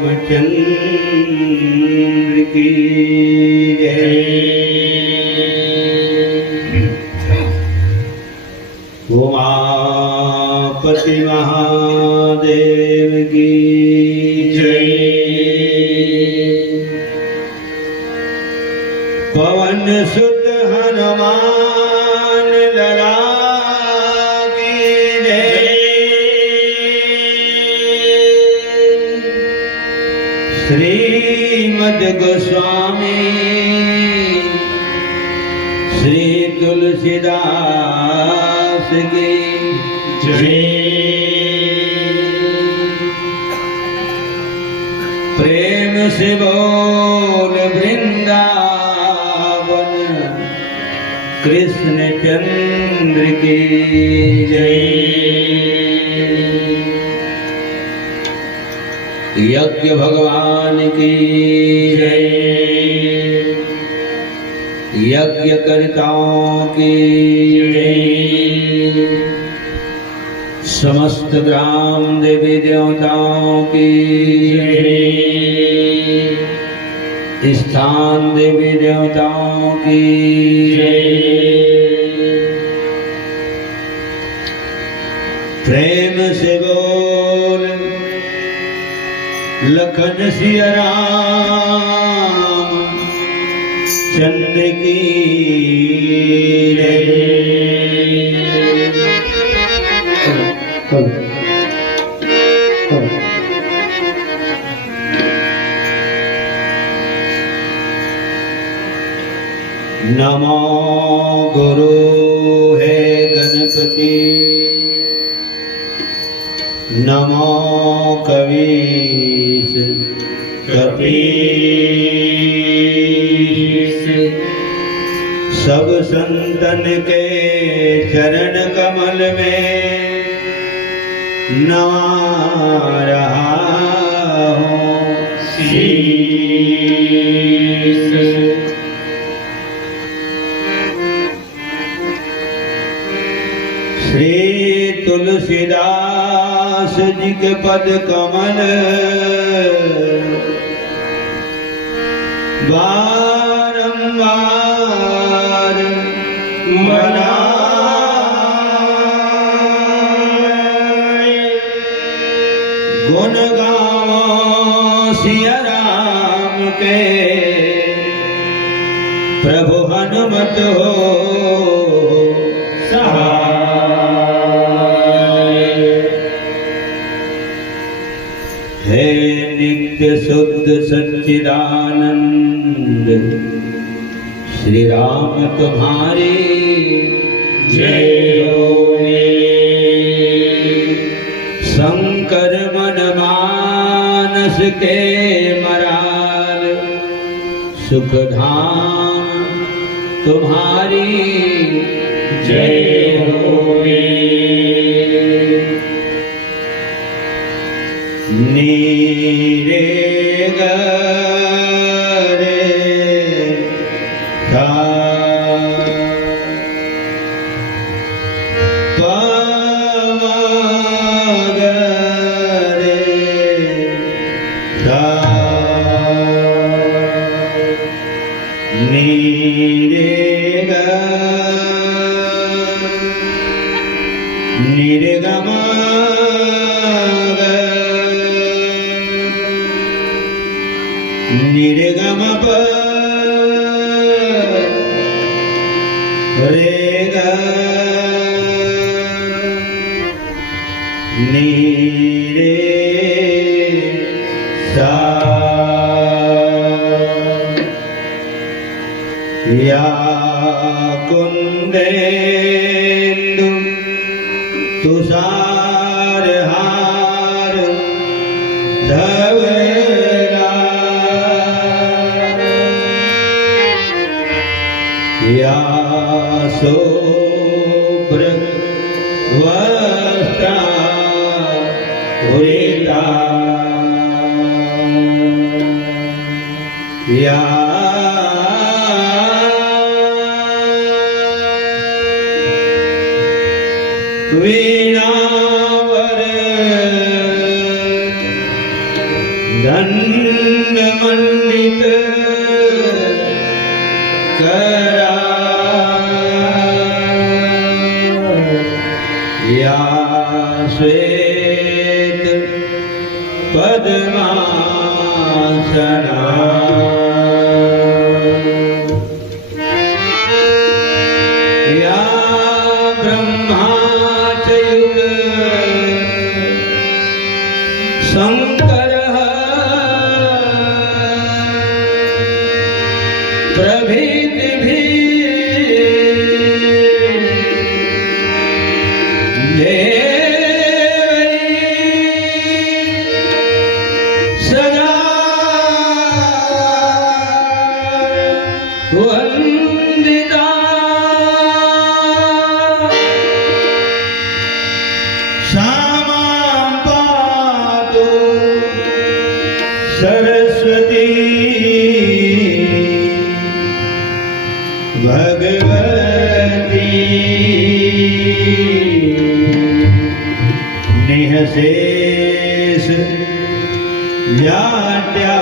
रामचंद्र की जय। उमापति महादेव की जय। पवन सुत हनुमान लला की जय। श्रीमद् गोस्वामी श्री तुलसीदास की जय। प्रेम से बोल वृंदावन कृष्ण चंद्र की जय। यज्ञ भगवान की जय। यज्ञकर्ताओं की जय। समस्त ग्राम देवी देवताओं की जय। स्थान देवी देवताओं की जय। प्रेम से बोल लखन सिया राम चंद्र की जय। नमो गुरु है गणपति, नमो कवीश कपीश। सब संतन के चरण कमल में नवा रहा हूँ शीश। श्री तुलसीदास जी के पद कमल बारंबार मनाए। गुण गावो सिया राम के, प्रभु हनुमत हो हे नित्य शुद्ध सच्चिदानंद श्री राम तुम्हारी जय हो। शंकर मन मानस के मराल सुख धाम तुम्हारी जय हो। नीरे गरे सा पमगरे सा नीरे ग नीरे गमा निरगम रे ग नीरे सा। या कुंदेन्दु तुषार हार धवला। या शुभ्र वस्त्रा धृता। या वीणावर दंडमंडित करा या श्वेत पद्मासना या ब्रह्माच्युत शंकरः प्रभृतिभिः देवैः सदा वन्दिता क्षमां पातु सरस्वती भगवती निःशेष व्याट्या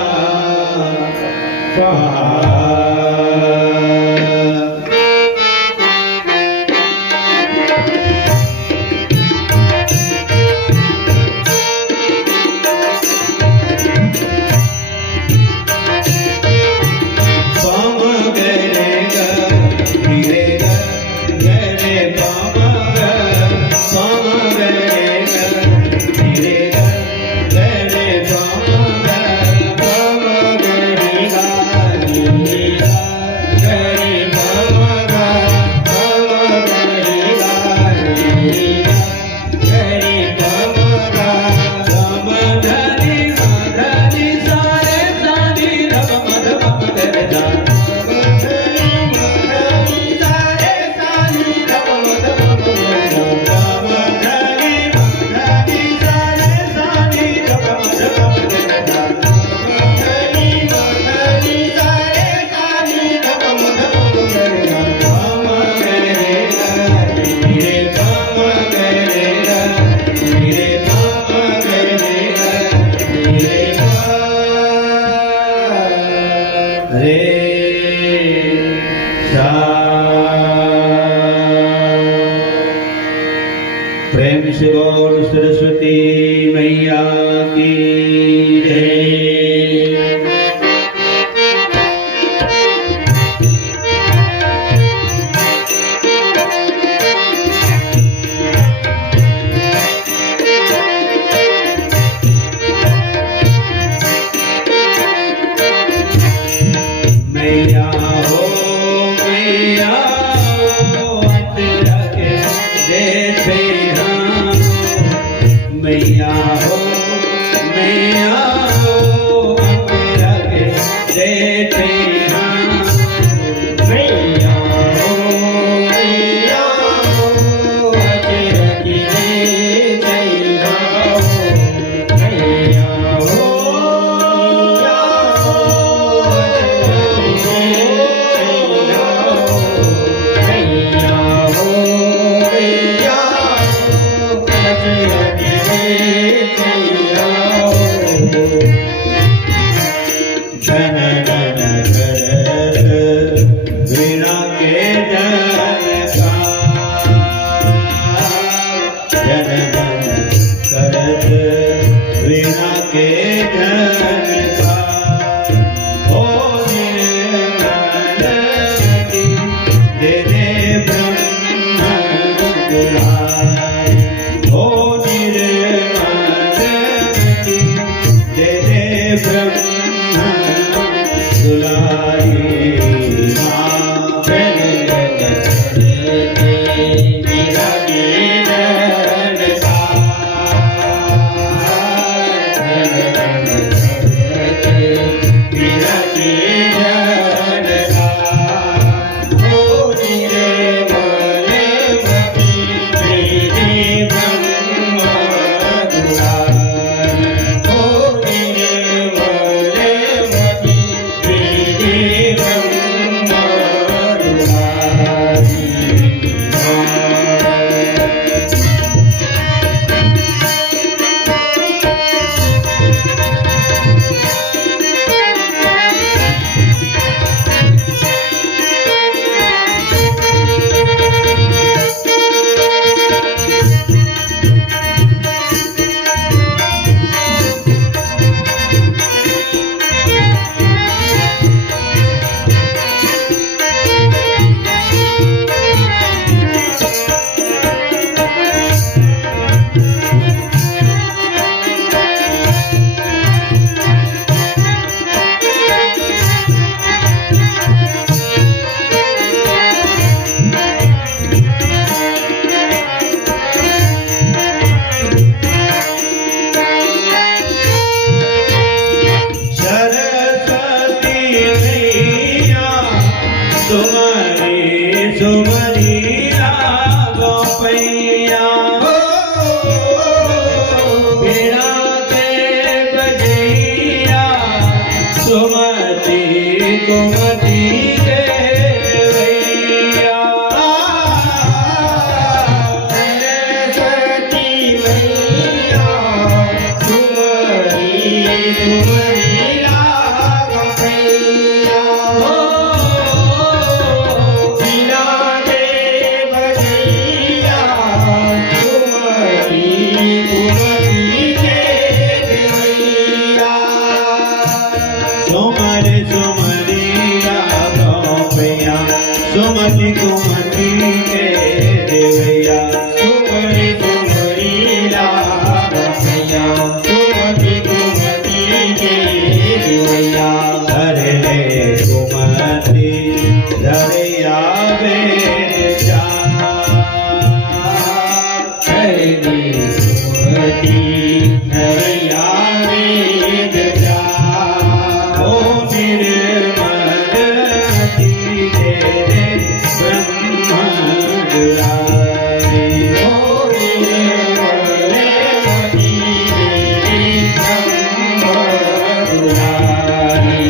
प्रेम से बोल सरस्वती मैया की जय। मैया हो मैया हो तेरा के देते मैया हो मैया हो तेरा के देते मैया हो मैया हो तेरा के देते मैया हो सुमति कुमति के देवैया सरस्वती मैया तुम्हारी लागैया बिना दे बजैया तुम्हारी कुमति के देवैया सुमर सुमरिया गौपैया सुमति कुमति के देवैया तुम्हारी तुम्हारी लागैया तुम्हारी कुमति के देवैया धरे ले कुमति धरिया वेद चार हरि सुमति हरिया वेद ओ निर्मलमति दे दे ब्रह्मदुलारी ओ निर्मलमति देवी ब्रह्मदुलारी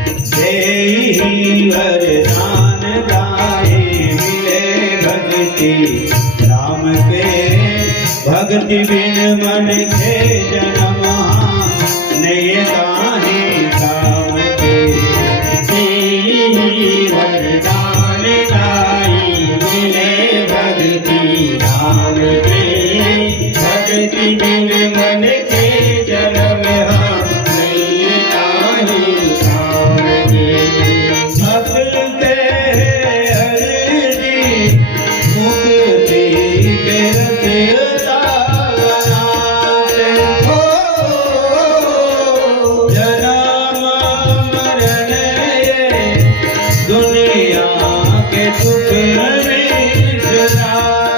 देहि वरदान गाए मिले भक्ति राम के भक्ति बिन मन के जन्म नहीं गाहे काम के देहि वरदान गाई मिले भक्ति राम के भक्ति बिन मन के जन्म नहीं ताहि काम के अकल के हरदी मुक्ति के रसता बनाते हो जन्म मरण ये दुनिया के सुख विसराते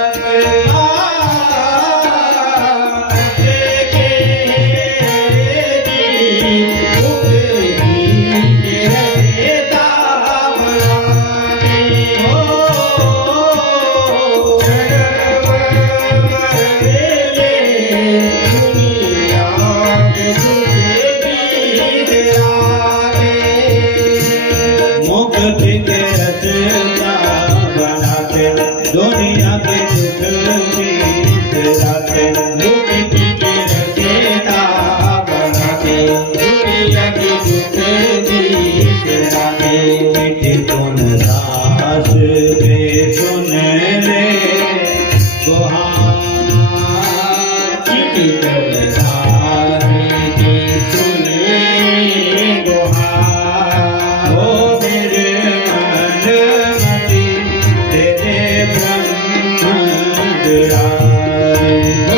मुक्ति के रचना बनाते दुनिया के दुख विसराते मुक्ति के रचयिता बनाते दुनिया के दुख बिसराते मिट्टी तुन दास पे सुन ले गुहार चिट्ठी करदारे के सुने गुहार ओ मेरे मनमति तेरे ब्रह्मदुलारी ओ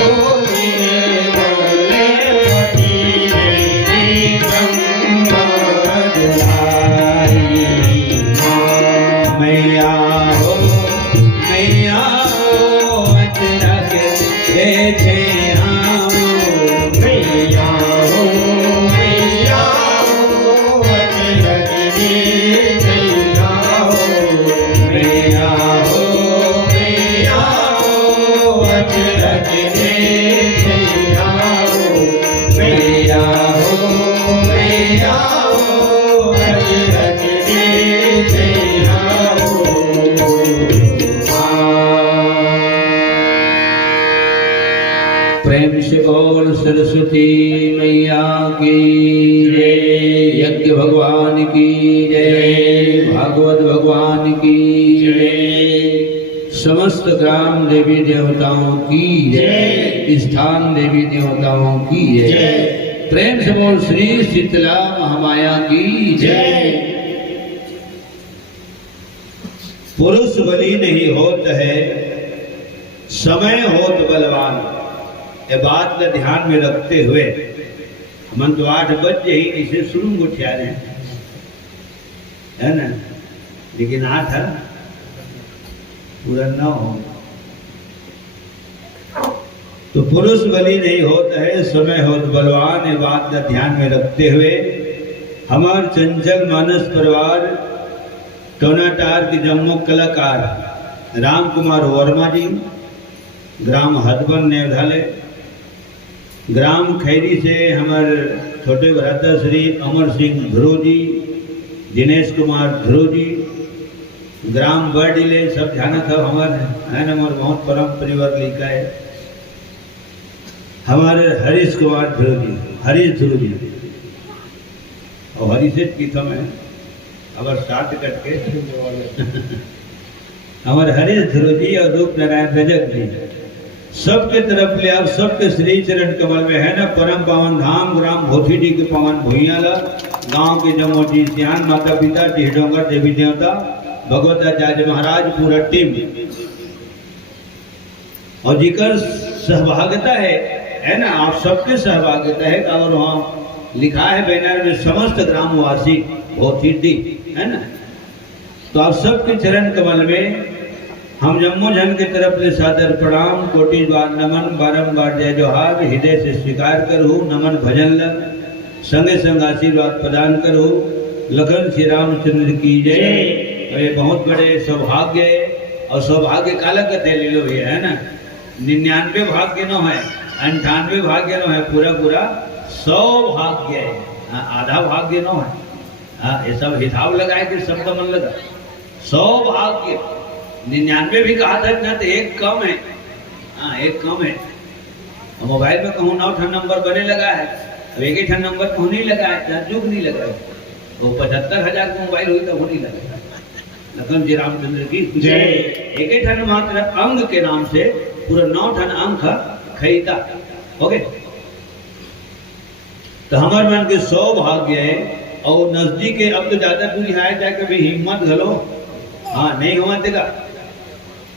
निर्मलमति देवी ब्रह्मदुलारी मैया हो अचरज बेचे हम मैया हो अचरज मैया हो मैया हो अचरज मैया हो मैया हो अचरज मैया हो प्रेम से बोल सरस्वती मैया की जय यज्ञ भगवान की जय भागवत भगवान की जय समस्त ग्राम देवी देवताओं की जय स्थान देवी देवताओं की जय प्रेम से बोल श्री शीतला महामाया की जय पुरुष बली नहीं होत है समय होत बलवान ये बात का ध्यान में रखते हुए मन तो 8 बजे ही इसे शुरू उठा रहे है ना, लेकिन 8 है पूरा 9 हो तो पुरुष बलि नहीं होता है, समय हो तो बलवान। ये बात का ध्यान में रखते हुए हमारे चंचल मानस परिवार टोनाटार के जम्मू कलाकार राम कुमार वर्मा जी, ग्राम हदबन नेवधाले, ग्राम खैरी से हमारे छोटे भ्राता श्री अमर सिंह ध्रुव जी, दिनेश कुमार ध्रुव जी, ग्राम बर्डिले, सब ध्यान था हमारे है ना, हमारे बहुत परम परिवार लिखा है। हमारे हरीश कुमार ध्रुव जी, हरीश ध्रुव जी और हरीशेठ की समय हमारे साथ करके हमारे हरीश ध्रुव जी और रूप नारायण रजक जी, सबके तरफ ले आप सबके श्री चरण कमल में है ना, परम पावन धाम ग्राम भोथीडी के पावन भुइयाला गांव के जमोजी सियान माता पिता टिहडोंगर देवी देवता भगवताचार्य महाराज पूरा टीम और जिकर सहभागिता है ना, आप सबके सहभागिता है। और वहाँ लिखा है बैनर में समस्त ग्रामवासी भोथीडी है ना, तो आप सबके चरण कमल में हम जम्मू जन की तरफ से सादर प्रणाम, कोटि बार नमन, बारंबार जय जोहार हृदय से स्वीकार करो। नमन भजन लग संगे संग आशीर्वाद प्रदान करो। लखन श्री रामचंद्र की जय। और ये बहुत बड़े सौभाग्य है, और सौभाग्य काला कथे ले लो भैया है ना, 99 भाग्य न है, 98 भाग्य न है, पूरा पूरा 100 भाग्य है, आधा भाग्य न है। हाँ, ये सब हिसाब लगाए कि सबका मन लगा 100 भाग्य, 99 भी कहा था ना, तो एक कम है। हाँ, एक कम है। मोबाइल में कहूँ 9 नंबर बने लगा है, अब एक नंबर कहूँ नहीं लगा है, जुग नहीं लगा है, वो 75,000 का मोबाइल हुई तो वो नहीं लगा। लखन जी रामचंद्र की जय। एक मात्र अंग के नाम से पूरा 9 अंक खरीदा। ओके, तो हमारे मन के 100 भाग्य है, और नजदीक है। अब तो ज्यादा दूरी है, जाए कभी हिम्मत घलो हाँ नहीं हुआ देगा।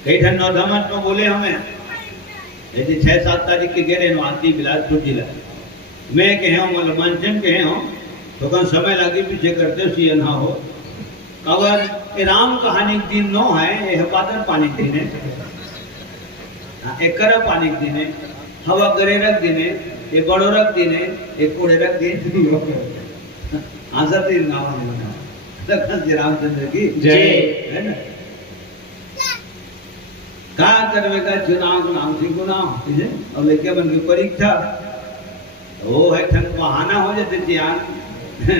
कई ठन नौधामत में बोले हमें यदि 6-7 तारीख के गए आती बिलासपुर जिला मैं कहे हूँ, मतलब मनचन कहे हूँ, तो कौन समय लगे पीछे करते सी ना हो। अगर राम कहानी के दिन नो है, यह पादर पानी के दिन है, एक पानी के दिन है, हवा गरेरक दिन है, एक बड़ोरक दिन है, एक कोड़ेरक दिन आशा तो नाम लखन श्री रामचंद्र की जय है ना। का करवे का चुनाव नाम से गुनाह और लेके मन की परीक्षा वो है ठन बहाना हो जाते ध्यान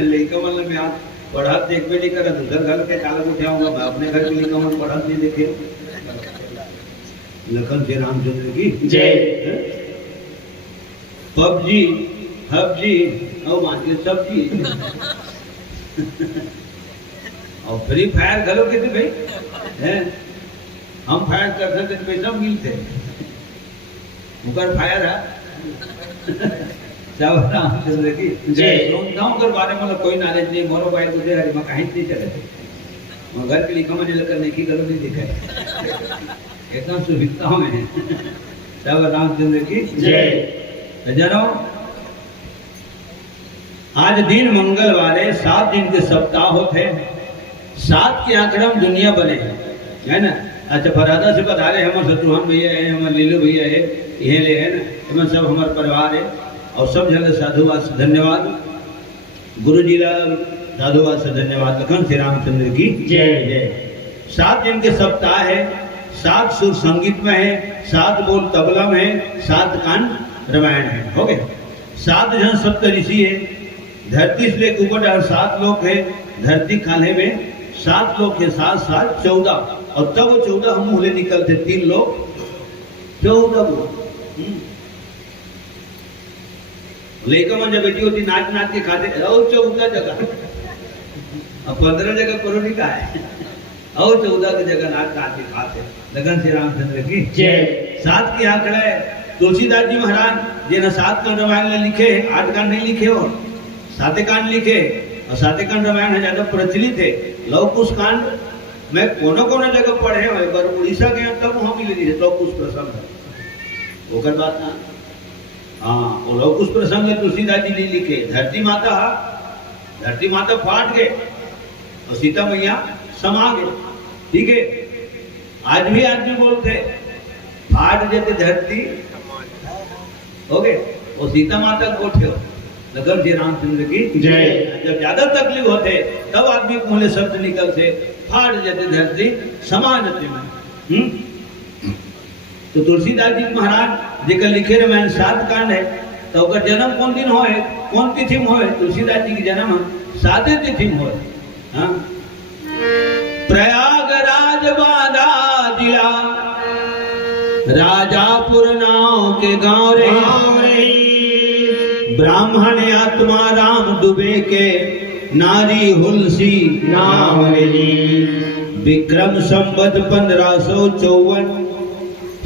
लेके मतलब मैं आप पढ़त देखबे नहीं करा, दूसर घर के काल उठाऊंगा, मैं अपने घर के लिए मन पढ़त नहीं देखे। लखन श्री रामचंद्र की जय। पबजी हबजी और मान सब्जी और फ्री फायर घलो के थे भाई हैं, हम फायर करते थे पैसा मिलते मुकर फायर है रामचंद्र की जय। गाँव के बारे में कोई नॉलेज नहीं, मोरो मोबाइल को दे मैं कहीं नहीं चले थे, घर के लिए कमाने लगकर नहीं की गलो नहीं दिखा एकदम सुविधा में सब रामचंद्र की जय। जनो आज दिन मंगलवार है, 7 दिन के सप्ताह होते, 7 के आंकड़म दुनिया बने है ना। अच्छा, फरादा से बता रहे हमारे शत्रुघ्न भैया है, हमारे लीलू भैया है, ये ले है ना, इमन सब हमारे परिवार है, और सब जगह साधुवाद से धन्यवाद, गुरु जी का साधुवाद से धन्यवाद। लखन श्री रामचंद्र की जय जय। 7 दिन के सप्ताह है, 7 सुर संगीत में है, 7 बोल तबला में है, 7 कांड रामायण है। हो गए 7 जन सप्त ऋषि है, धरती से लेकर ऊपर 7 लोग है, धरती खाने में 7 लोग है, 7 7 14, और तब 14 हम मुहले निकलते 3 लोग 14 लेकर मन जब बेटी होती नाच नाच के खाते और 14 जगह, अब 15 जगह करोड़ी का है, और 14 की जगह नाच नाच के खाते। लखन श्री रामचंद्र की जय। 7 की आंकड़ा है। तुलसीदास जी महाराज जिन्हें 7 कांड रामायण में लिखे, 8 कांड नहीं लिखे हो, 7 कांड लिखे, और 7 कांड रामायण है ज्यादा प्रचलित है। लव कुश कांड मैं कोनो जगह पढ़े हो, एक बार उड़ीसा गया तब वहां मिली है लव कुश प्रसंग, ओकर बात ना हाँ वो लोग उस प्रसंग में तुलसीदास जी ने लिखे, धरती माता फाट गए और सीता मैया समा गए। ठीक है, आज भी आदमी बोलते फाट जाते धरती हो गए और सीता माता कोठे हो नगर जी रामचंद्र की जय। जब ज्यादा तकलीफ होते तब आदमी को मुंह शब्द निकलते फाट जाते धरती समा जाते में। तो तुलसीदास जी महाराज जेकर लिखे रामायण 7 कांड है, तो ओकर जन्म कौन दिन होए, कौन तिथि में होए? तुलसीदास जी के जन्म 7 तिथि में होए। हाँ, प्रयागराज बांधा जिला राजापुर नाव के गांव रे, ब्राह्मण आत्मा राम दुबे के नारी हुलसी नाम रे। विक्रम संवत 1554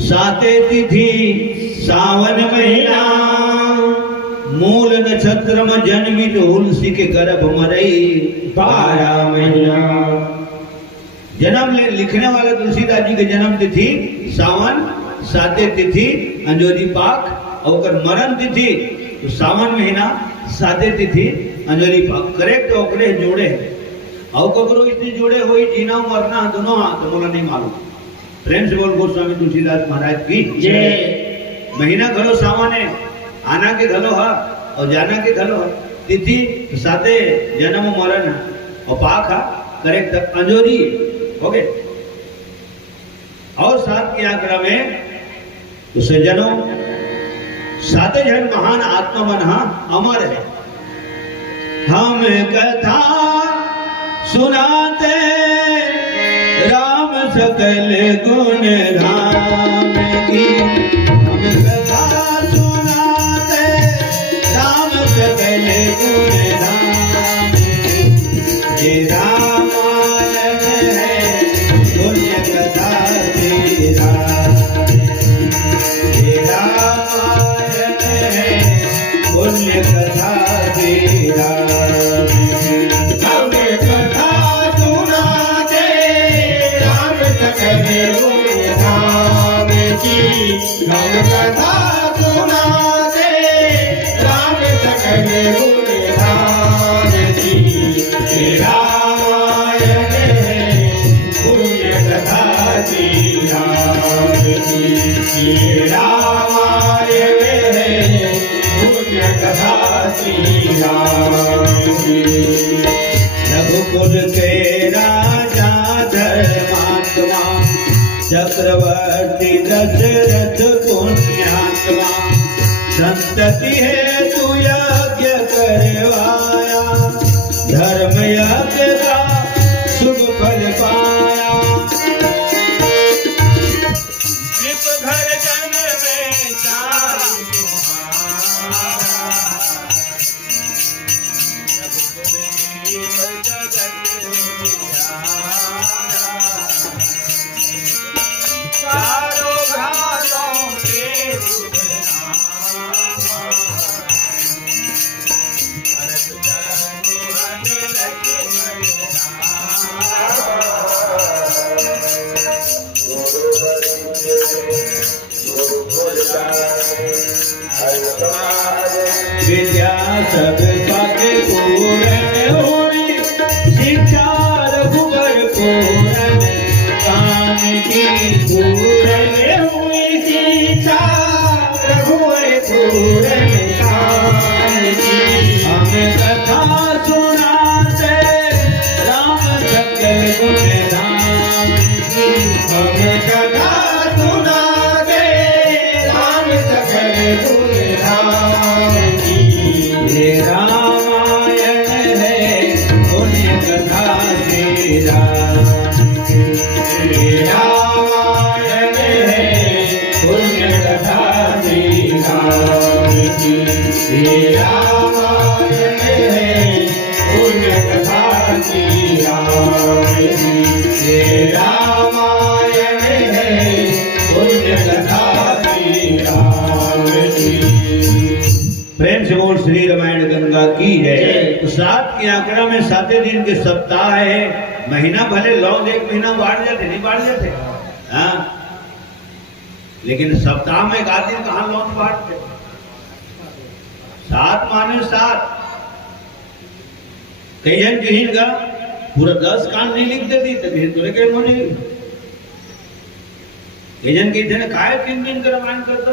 7 तिथि सावन महीना, मूल नक्षत्र में जन्मित हुलसी के गर्भ मरई 12 महीना। जन्म लिखने वाले तुलसीदास जी के जन्म तिथि सावन 7 तिथि अंजोरी पाक और मरण तिथि तो सावन महीना 7 तिथि अंजोरी पाक। करेक्ट ओकरे जोड़े और ककरो इतने जोड़े हुई जीना मरना दोनों तो बोला नहीं मालूम। प्रेम से बोल गोस्वामी तुलसीदास महाराज की जय। महीना घलो सावन है, आना के घलो है और जाना के घलो है। तिथि 7 जन्म मरण और पाक है करेक्ट अंजोरी हो गए। और 7 के आंकड़ा में तो सज्जनों 7 जन महान आत्मा बना अमर है। हम कथा सुनाते राम सकल गुण राम की, हम कथा सुनाते राम सकल गुण राम की। ये रामायण है पुण्य कथा तेरा, ये रामायण है पुण्य कथा तेरा। हम कथा सुनाते राम सकल गुण धाम की। रामायण है पुण्य कथा श्री राम की। रामायण है पुण्य कथा श्री राम की। रघुकुल के राजा धर्मात्मा चक्रवर्ती दशरथ पुण्यात्मा, संतति है तू यज्ञ करवाया, धर्म यज्ञ का शुभ फल पाया। निप घर जन में चार चारों घाटों के विद्या सब पाके पूर्ण हुई, शिक्षा रघुवर पूर्ण कान की पूर्ण हुई, शिक्षा रघुवर पूर्ण कान की। हम कथा सुनाते राम सकल गुण धाम की, हम कथा सुनाते राम सकल गुण धाम की। ये रामायण है पुण्य कथा तेरा, ये रामायण है पुण्य कथा श्री राम की। ये रामायण है पुण्य कथा श्री राम की। ये रामायण है पुण्य कथा श्री राम की। प्रेम से बोल श्री रामायण गंगा की जय। तो 7 के आंकड़ा में 7 दिन के सप्ताह है। महीना भले लौंग 1 महीना बाढ़ जाते नहीं बाढ़ जाते, हाँ, लेकिन सप्ताह में 1 आध दिन कहाँ लौंग बांटते, माने 7। कई जन कहीं का पूरा 10 कांड नहीं लिख देती तो फिर तुरे के होने कई जन कहते हैं काय 3 दिन का रामायण करता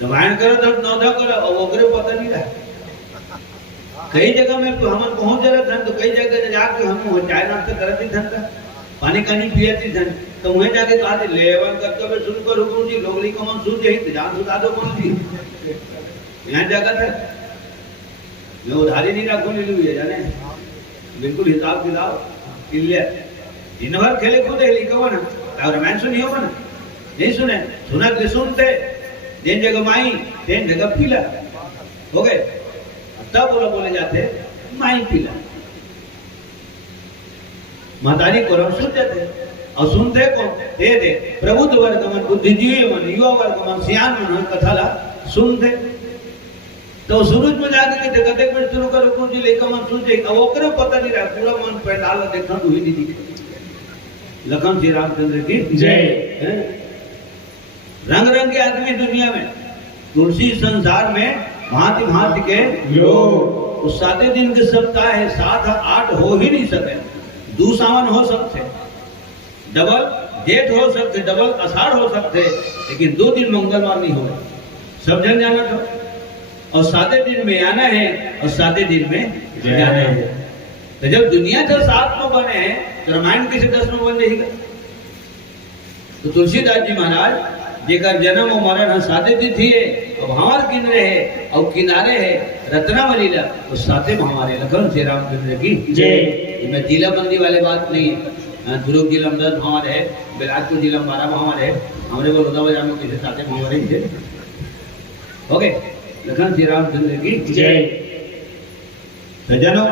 रामायण करो तो 9 करो और ओकरे पता नहीं रहा। कई जगह में हम पहुंच जा रहे थे तो कई जगह जाके हम चाय नाश्ता करती थन का पानी कानी पियती थन तो वहीं जाके कहा थे लेवन कर्तव्य शुरू करो गुरु जी लोगली को मन सूझ यही ध्यान सुधा दो गुरु जी यहाँ जगह था मैं उधारी नहीं रखू नहीं हुई है जाने बिल्कुल हिसाब किताब क्लियर दिन भर खेले कूदे लिखो ना रामायण सुनी हो ना नहीं सुने सुना के सुनते जिन जगह माई तीन जगह पीला हो गए तब बोले जाते माई पीला मातारी को सुनते थे और सुनते कौन दे प्रबुद्ध वर्ग मन बुद्धिजीवी मन युवा वर्ग मन सियान मन कथा ला सुनते तो सूरज में जाके के कते में शुरू करो गुरु जी लेकर मन सुन जे अब ओकरे पता नहीं रहा पूरा मन पैंडाल देखा तो ही नहीं दिखे। लखन श्री रामचंद्र की जय। रंग रंग के आदमी दुनिया में तुलसी संसार में भांति भांति के लोग उस 7 दिन के सप्ताह है 7 8 हो ही नहीं सके। 2 सावन हो सकते डबल जेठ हो सकते डबल आषाढ़ हो सकते लेकिन 2 दिन मंगलवार नहीं होगा सब जन जाना था और 7 दिन में आना है और 7 दिन में जाना है। तो जब दुनिया जब 7 में बने हैं तो रामायण किसी 10 में बन जाएगा। तो तुलसीदास जी महाराज जेकर जन्म और मरण 7 तिथि है और भंवर किनारे है और किनारे है रत्नावली ला तो 7 हमारे लखन श्री रामचंद्र की जय। इसमें जिला बंदी वाले बात नहीं है। दुर्ग जिला में 10 भंवर है बिलासपुर जिला में 12 भंवर है हमारे बड़ौदा बाजार में किसी 7 भंवर है। ओके लखन श्री रामचंद्र की जय। तो जनो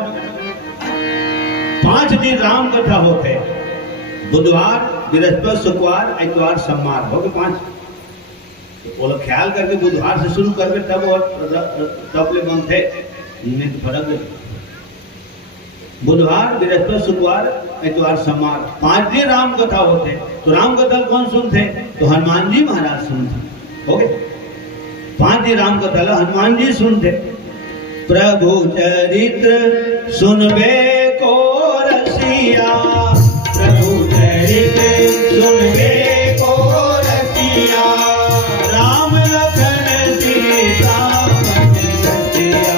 5 दिन राम कथा होते बुधवार बृहस्पति शुक्रवार इतवार सोमवार हो गए 5। तो वो लोग ख्याल करके बुधवार से शुरू करके तब और तब ले बनते इनमें तो फर्क है। बुधवार बृहस्पति शुक्रवार इतवार सोमवार 5 दिन राम कथा होते। तो राम कथा कौन सुनते तो हनुमान जी महाराज सुनते हो गए। 5 दिन राम कथा हनुमान जी सुनते। प्रभु चरित्र सुनबे को रसिया प्रभु चरित्र सुनबे को रसिया राम लखन सीता मन रसिया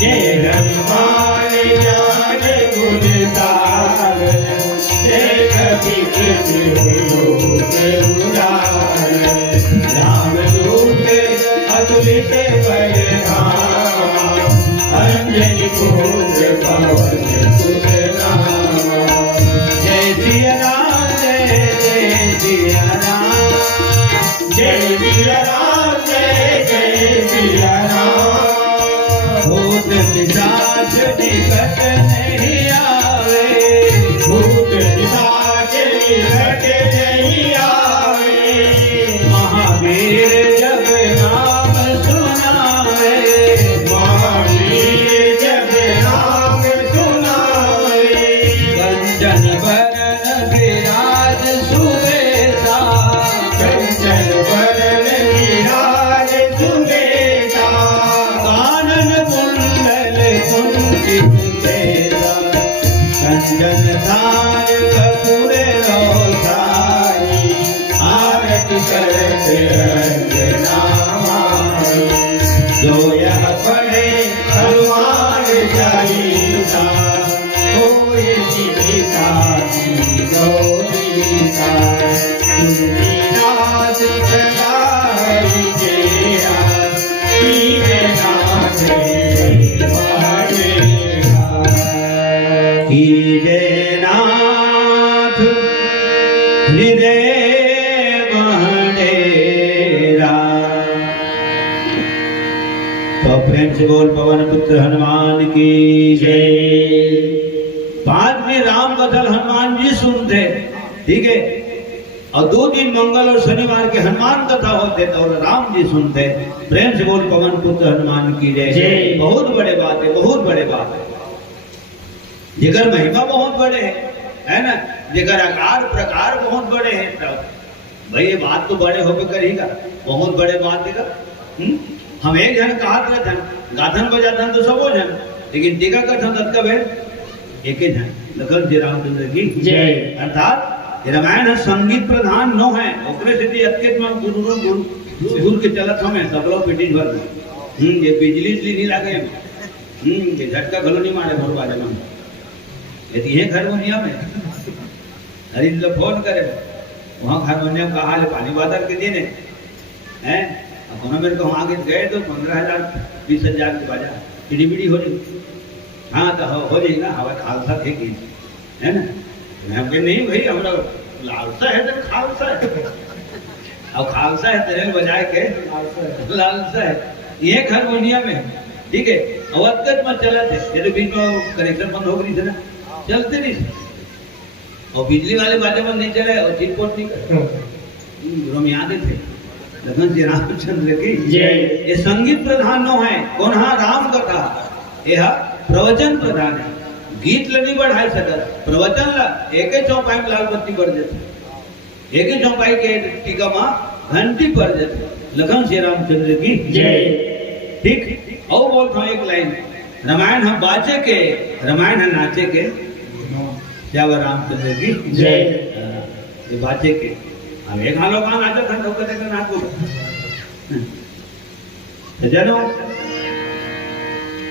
जय हनुमान ज्ञान गुण सागर जय कपि राम दूत अतुलित बलधामा अंजनी पुत्र पवन सुत नामा जय सिया राम जय जय सिया राम जय सिया राम जय जय सिया राम भूत पिशाच निकट नहीं आवे भूत पिशाच निकट नहीं आवे महावीर जब नाम सुनावे महावीर जब नाम सुनावे कंचन बरन विराज सुबेसा कंचन बरन विराज सुबेसा कानन कुंडल कुंचित केसा कंचन धार कपूर रोधाई आरती करते रंगनामाई जो यह पढ़े हनुमान चालीसा कोई जीविका की गौरीसा तुलसीदास सदाई तेरा पीरे नाथ की जय नाथ हृदय महडेरा। तो प्रेम से बोल पवन पुत्र हनुमान की जय। बाद में राम कथा हनुमान जी सुनते ठीक है और 2 दिन मंगल और शनिवार के हनुमान कथा होते तो और राम जी सुनते। प्रेम से बोल पवन पुत्र हनुमान की जय। जय। बहुत बड़े बात है बहुत बड़े बात है जिगर महिमा बहुत बड़े है ना जिगर आकार प्रकार बहुत बड़े हैं तब भाई ये बात तो बड़े होकर करेगा बहुत बड़े बात देगा हम एक जन कहत रहन गाथन बजाथन तो सबो जन, लेकिन टीका कथन तत्कब है एक ही जन लखन श्री रामचंद्र की जय। अर्थात ये रामायण है संगीत प्रधान नो है ओकरे से अत्यंत में गुरु के चलत हमें सब लोग ब्रिटिश भर में ये बिजली नहीं लागे ये झटका घलो नहीं मारे भर बाजे में यदि ये हारमोनियम है अरे तो फोन करे वहाँ हारमोनियम का हाल पानी बादल के दिन है कोनो मेरे को वहाँ गए तो 15,000 20,000 के बाजा चिड़ी बिड़ी हो रही। हाँ तो हो जाएगी ना हवा खालसा थे कि है ना मैं कह नहीं भाई हमरा लालसा है तो खालसा है अब खालसा है तेरे बजाए के लालसा है ये हारमोनियम है ठीक है अवधगत में चला थे ये तो बीच में कनेक्शन बंद हो गई थी ना चलते नहीं और बिजली वाले बाजे में नहीं चले और चिटपोट नहीं करे हम याद थे लखन श्री रामचंद्र की जय। ये संगीत प्रधान नो है कौन हाँ राम कथा यह प्रवचन प्रधान है गीत लनी बढ़ाई सकत प्रवचन ला एक चौपाई में लाल बत्ती बढ़ जाती एक चौपाई के टीका माँ घंटी पड़ जाती लखन श्री रामचंद्र की जय। ठीक और बोलता हूँ एक लाइन रामायण हम बाचे के रामायण है नाचे के जब रामचंद्र की जय। ये बाचे के अब एक हालो कहाँ नाचो खंड होकर देखकर नाचो जनो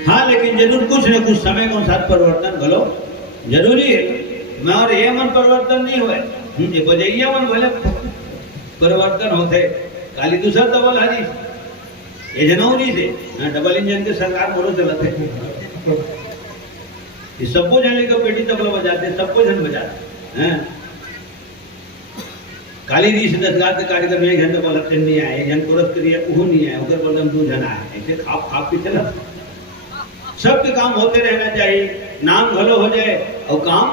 हाँ लेकिन जरूर कुछ न कुछ समय के अनुसार परिवर्तन भलो जरूरी है मैं और ये मन परिवर्तन नहीं हुए ये बजैया मन भले परिवर्तन होते काली दूसरा डबल हरी ये जनवरी से डबल इंजन के सरकार मोड़ो चलते ये सबको जन लेकर बेटी तबला बजाते सबको जन बजाते हैं काली री से 10 गाते कार्यक्रम में एक घंटे बोला नहीं आए जन पुरस्कार क्रिया वो नहीं आए उधर बोलम 2 जन आए ऐसे खाप के चला सबके काम होते रहना चाहिए नाम भलो हो जाए और काम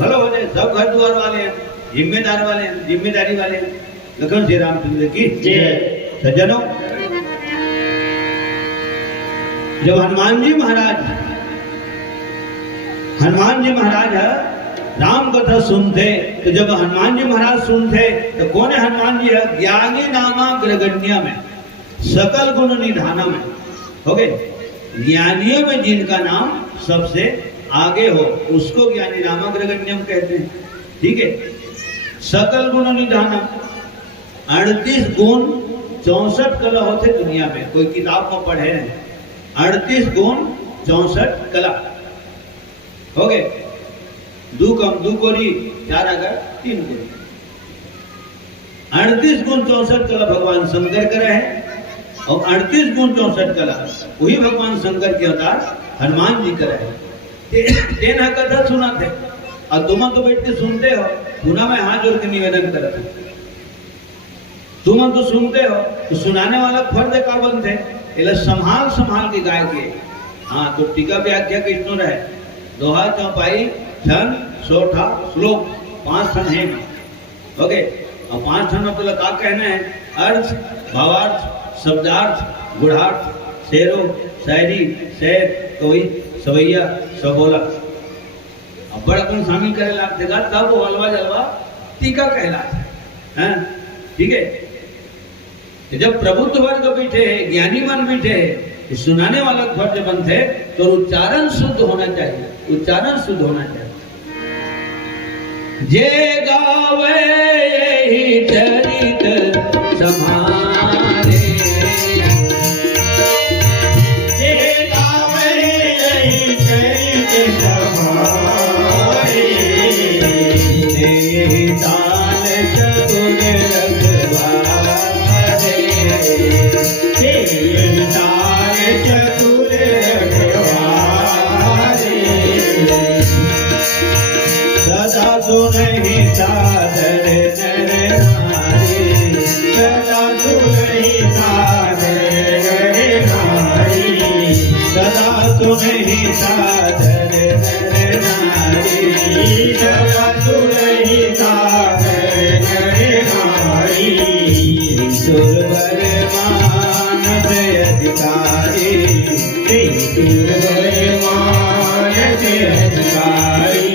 भलो हो जाए सब घर द्वार वाले हैं जिम्मेदार वाले हैं जिम्मेदारी वाले हैं लखन श्री रामचंद्र की जय। सज्जनों जब हनुमान जी महाराज राम कथा सुनते तो जब हनुमान जी महाराज सुनते तो कौन है हनुमान जी है ज्ञानी नामा ग्रगण्य में सकल गुण निधाना में हो गए ज्ञानियों में जिनका नाम सबसे आगे हो उसको ज्ञानी नामा ग्रगण्यम कहते हैं ठीक है सकल गुण निधाना 38 गुण 64 कला होते दुनिया में कोई किताब में पढ़े नहीं 38 गुण 64 कला हो गए 2 कम 2 कोरी 4 अगर 3 कोरी 38 गुण 64 कला भगवान शंकर करे हैं और 38 गुण 64 कला वही भगवान शंकर के अवतार हनुमान जी करे हैं तेन कथा सुनाते और तुम तो बैठ के सुनते हो पुनः मैं हाथ जोड़ के निवेदन करता हूं तुम तो सुनते हो तो सुनाने वाला फर्ज का बनते इला संभाल के गाय के हाँ तो टीका व्याख्या कितनो रहे दोहा चौपाई छन सोठा श्लोक 5 छन है ओके और 5 छन मतलब क्या कहना है अर्थ भावार्थ शब्दार्थ गुणार्थ शेरो शायरी शेर कोई सवैया सबोला अब बड़ा कौन शामिल करे लागते गा तब वो हलवा जलवा टीका कहलाता है ठीक है जब प्रबुद्ध वर्ग बैठे हैं ज्ञानी मन बैठे हैं सुनाने वाला फर्ज बनते तो उच्चारण शुद्ध होना चाहिए उच्चारण शुद्ध होना चाहिए जे गावे यही चरित समारे जे गावे यही चरित समारे यही दान चतुर रखवारे यही दान चतुर रखवारे सदा सुनहि सादर नर नारी सदा सुनहि सादर नर नारी सदा सुनहि सादर नर नारी सदा सुनहि सादर नर नारी सुरवर मानस अधिकारी सुरवर मानस अधिकारी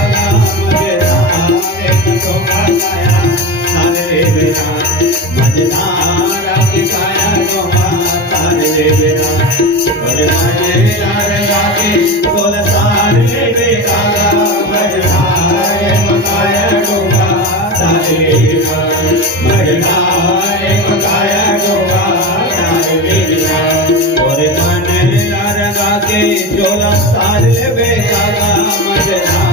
कागा मजेदार डोंगा काया तारे बेरा मजेदार की काया डोंगा तारे बेरा और मजेदार लागे बोल तारे बेरा मजेदार काया डोंगा तारे बेरा मजेदार काया डोंगा तारे बेरा और मजेदार लागे बोल तारे बेरा मजेदार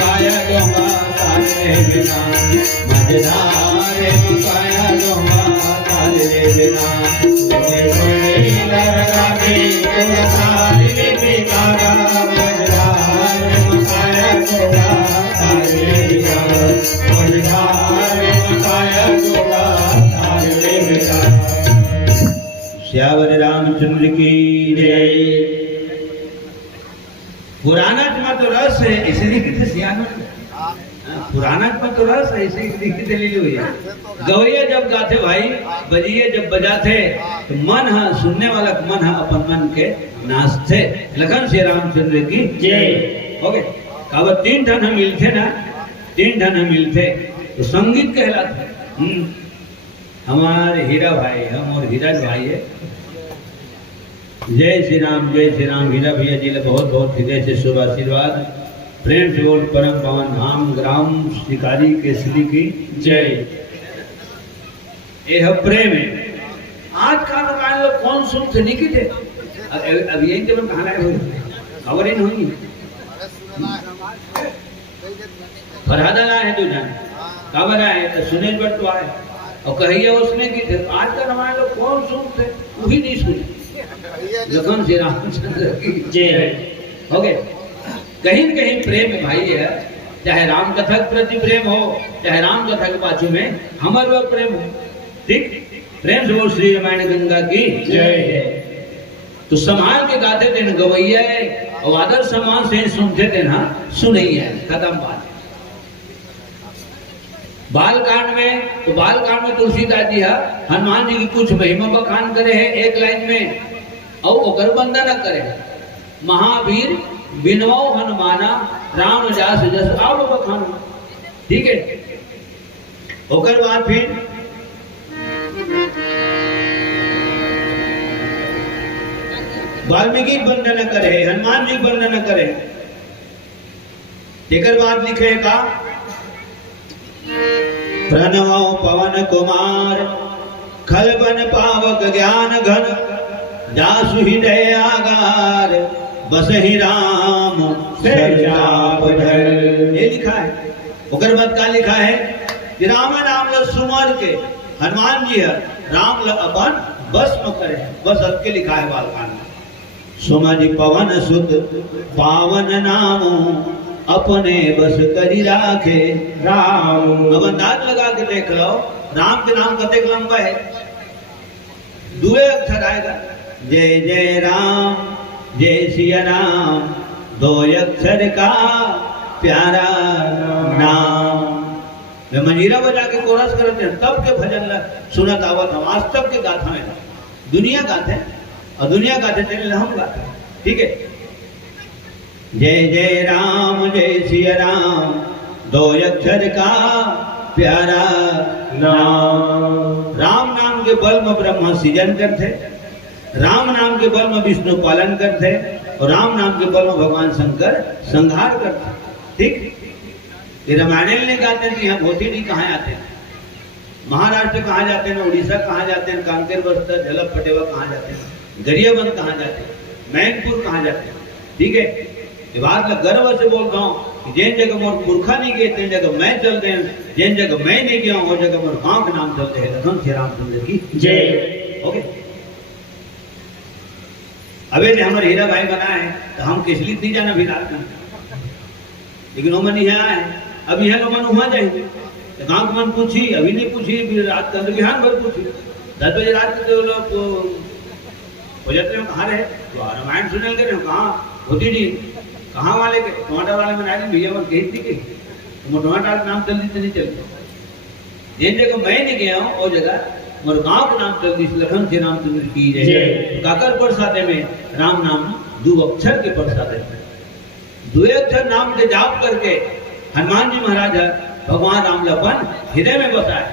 काया डोंगा तारे बेरा मजेदार काया डोंगा तारे बेरा मजेदार लागे बोल तारे बेरा मजेदार काया डोंगा तारे बेरा मजेदार काया डोंगा तारे बेरा। श्यावर रामचंद्र की जय। पुराना में तो रस है इसलिए कितने सियावर पुराना में तो रस है इसलिए कितने ली हुई है। गवैया जब गाते भाई बजिए जब बजाते तो मन है सुनने वाला मन है अपन मन के नाचते। लखन श्री रामचंद्र की जय। हो गए कब तीन ठन हम मिलते ना तीन ठन हम मिलते तो संगीत कहलाते। हमारे हीरा भाई हम और हीरा भाई है। जय श्री राम हीरा भैया जी ने बहुत बहुत हृदय से शुभ आशीर्वाद। प्रेम से बोल परम पावन धाम ग्राम शिकारी केसरी की जय। ये प्रेम है। आज का दुकान लोग कौन सुनते नहीं की थे अब यही तो लोग कहा खबर ही नहीं हुई। फरहादा ना है तो जान खबर आए तो सुने बट तो आए और कहिए उसने की थे। आज का हमारे लोग कौन सुनते वही नहीं सुने। लखन श्री रामचंद्र की जय। हो गए कहीं न कहीं प्रेम भाई है। चाहे राम कथा के प्रति प्रेम हो चाहे राम कथा के पाछू में हमारे वह प्रेम हो। ठीक प्रेम से बोल श्री रामायण गंगा की जय। तो संभाल के गाते थे ना गवैया और आदर सम्मान से सुनते थे ना सुनैया। खत्म बात। बालकांड में तुलसीदास जी हनुमान जी की कुछ महिमा बखान करे है एक लाइन में और ओकर वंदना करे। महावीर बिनवो हनुमाना राम जास जस आओ बखान। ठीक है ओकर बाद फिर वाल्मीकि वंदना करे हनुमान जी वंदना करे। एकर बाद लिखे का प्रणवो पवन कुमार खलबन पावक ज्ञान घन जासु हृदय आगार बस ही राम ये लिखा है। ओकर बाद का लिखा है कि राम नाम ल सुमर के हनुमान जी है राम ल अपन बस में करे बस अब के लिखा है बालकांड में। सुमन पवन सुत पावन नाम अपने बस करी राखे राम। अब अंदाज लगा के देख लो राम के नाम कते लंबा है। दुए अक्षर आएगा जय जय राम जय सिया राम दो अक्षर का प्यारा नाम। वे मंजीरा बजा के कोरस करते हैं तब के भजन सुनत आवत हम आज तक के गाथा में दुनिया गाते और दुनिया गाते चले हम गाते। ठीक है जय जय राम जय सिया राम दो अक्षर का प्यारा नाम। राम नाम के बल में ब्रह्मा सृजन करते राम नाम के बल में विष्णु पालन करते और राम नाम के बल में भगवान शंकर संहार करते। ठीक ये रामायण नहीं गाते थे यहाँ भोती नहीं कहाँ आते महाराष्ट्र कहाँ जाते हैं उड़ीसा कहाँ जाते हैं कांकेर बस्तर झलक पटेवा कहाँ जाते हैं गरियाबंद कहाँ जाते हैं मैनपुर कहाँ जाते हैं। ठीक है ये बात मैं गर्व से बोल रहा हूँ जिन जगह मोर पुरखा नहीं गए तीन जगह मैं चलते हैं जिन जगह मैं नहीं गया हूँ वो जगह मोर गाँव के नाम चलते हैं। लखन श्री रामचंद्र की जय। ओके अबे ने हमारे हीरा भाई बना है तो हम किस लिए नहीं जाना भी रात में लेकिन वो मन यहाँ है अब यहाँ लोग मन वहाँ जाएंगे तो गाँव के मन पूछी अभी नहीं पूछी फिर रात का बिहान भर पूछी 10 बजे रात को तो लोग हो जाते हैं कहाँ रहे तो रामायण सुनने लगे कहाँ होती नहीं कहाँ वाले के टमाटर वाले में आए भैया मैं कही थी कि तो टमाटर नाम जल्दी से नहीं चलते जिन जगह मैं नहीं गया हूँ वो जगह मोर गाँव के नाम चल इस लखन से रामचंद्र की जय। काकर प्रसादे में राम नाम 2 अक्षर के प्रसादे दुए अक्षर नाम के जाप करके हनुमान जी महाराज भगवान राम लपन हृदय में बसाए।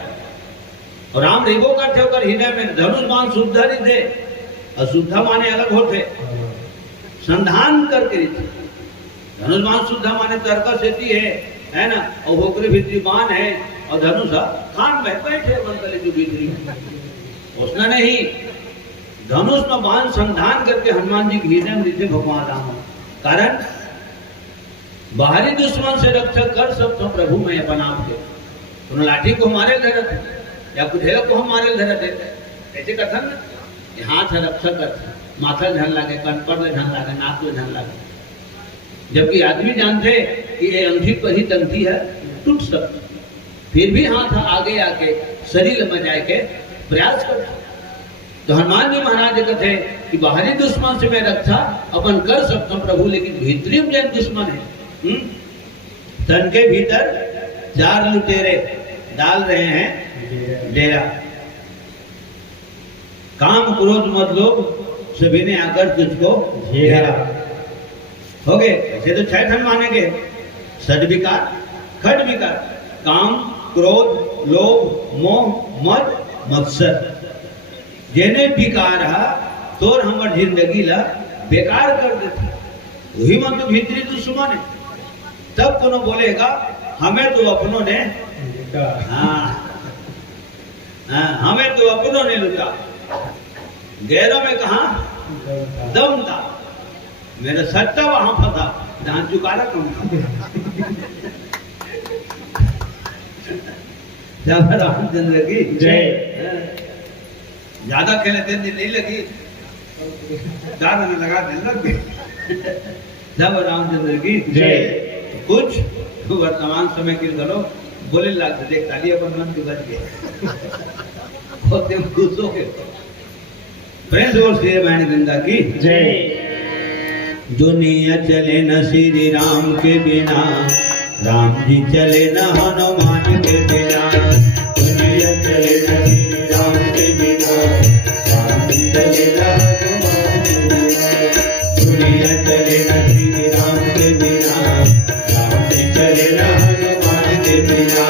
और राम रिगो करते होकर हृदय में धनुष बाण शुद्ध थे, अशुद्ध माने अलग होते, संधान करके रीति। धनुष बाण शुद्ध माने तर्क सेती है ना, और होकरे भीतरी बाण है, और धनुष कान में बैठे बनतले जो भीतरी उसने नहीं, धनुष में बाण संधान करके हनुमान जी के हृदय में रीते भगवान राम। कारण बाहरी दुश्मन से रक्षा कर सकता प्रभु मैं अपन आपके। तुम लाठी को हमारे घर थे या कुधेल को हमारे घर थे, ऐसे कथन ना, हाथ है रक्षा करते, माथा ध्यान लागे, कन पर ध्यान लागे, नाक में ध्यान लागे। जबकि आदमी जानते कि ये अंधी पर ही तंती है, टूट सकती, फिर भी हाथ आगे आके शरीर में जाके प्रयास करते। तो हनुमान जी महाराज कहते कि बाहरी दुश्मन से मैं रक्षा अपन कर सकता हूँ प्रभु, लेकिन भीतरी में जैन दुश्मन है। तन के भीतर 4 लुटेरे डाल रहे हैं डेरा, काम क्रोध मत लोग सभी ने आकर तुझको घेरा। हो गए ऐसे तो 6 ठन मानेंगे, सद विकार, खड विकार, काम क्रोध लोभ मोह मद मत्सर, जेने विकार तोर हमर जिंदगी ला बेकार कर देते। वही मन तो भीतरी दुश्मन है। तब कोनो बोलेगा हमें तो अपनों ने हमें तो अपनों ने लुटा, गैरों में कहा दम था, मेरा सट्टा वहां फंसा जहां चुकारा कौन था। जब रामचंद्र की जय, ज्यादा खेले दिन नहीं लगी, ज्यादा न लगा दिन लग गई। जब रामचंद्र की जय। कुछ वर्तमान समय के गलो बोले लगते देख ताली अपन मन के बच गए और तुम खुश हो गए। प्रेम और श्री रामायण गंगा की जय। दुनिया चले न श्री राम के बिना, राम जी चले न हनुमान के बिना। दुनिया चले न श्री राम के बिना, राम जी चले न हनुमान के बिना। दुनिया चले न श्री राम के बिना, राम जी चले न हनुमान के बिना।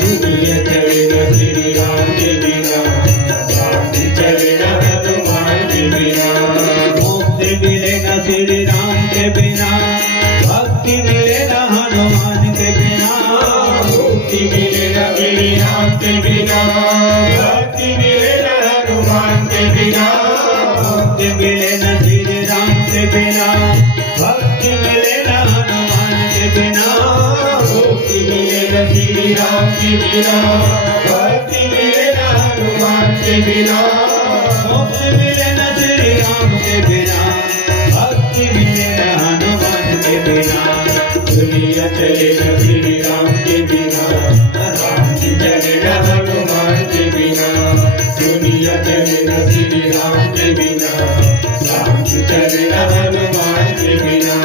दुनिया चले न श्री राम के बिना, राम जी चले न हनुमान के बिना। मोक्ष मिले न श्री राम के बिना, भक्ति मिले न हनुमान के बिना। मुक्ति मिले न श्री राम के बिना, भक्ति मिले न हनुमान के बिना। मुक्ति मिले न श्री राम के बिना, भक्ति मिले न हनुमान के बिना। मुक्ति मिले न श्री राम के बिना, भक्ति मिले न हनुमान के बिना। मोक्ष मिले न श्री राम के बिना, भक्ति मिले न हनुमान के बिना। दुनिया चले न श्री राम के बिना, राम जी चले न हनुमान के बिना। दुनिया चले न श्री राम के बिना, राम जी चले न हनुमान के बिना।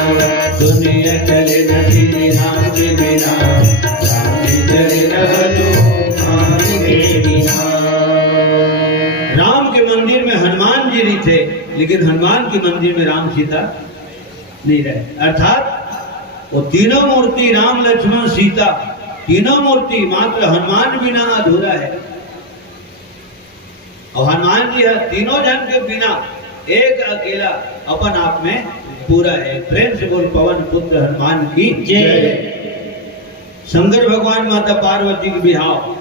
दुनिया चले न श्री राम के बिना, राम जी चले न हनुमान के बिना। राम के मंदिर में हनुमान जी नहीं थे, लेकिन हनुमान के मंदिर में राम सीता नहीं रहे। अर्थात वो तीनों मूर्ति राम लक्ष्मण सीता, तीनों मूर्ति मात्र हनुमान बिना अधूरा है। और हनुमान जी है तीनों जन के बिना एक अकेला अपन आप में पूरा है। प्रेम से बोल पवन पुत्र हनुमान की जय। शंकर भगवान माता पार्वती के बिहाव,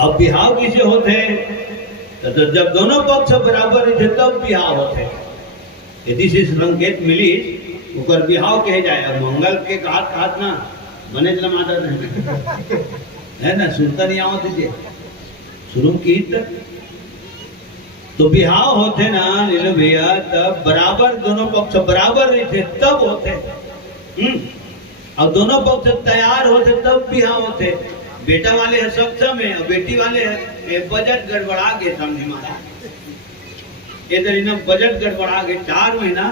अब बिहाव किसे होते तो जब दोनों पक्ष बराबर रहते तब बिहाव होते। यदि से संकेत मिली उकर बिहाव कहे जाए। अब मंगल के हाथ ना बने चला माता नहीं है ना, सुनता नहीं आओ दीजिए शुरू की तो बिहाव होते ना नील भैया, तब बराबर दोनों पक्ष बराबर रहते तब होते। और दोनों पक्ष तैयार होते तब बिहाव होते। बेटा वाले है सक्षम है और बेटी वाले है बजट गड़बड़ा गए, समझे मारा इधर इन्हें बजट गड़बड़ा गए, 4 महीना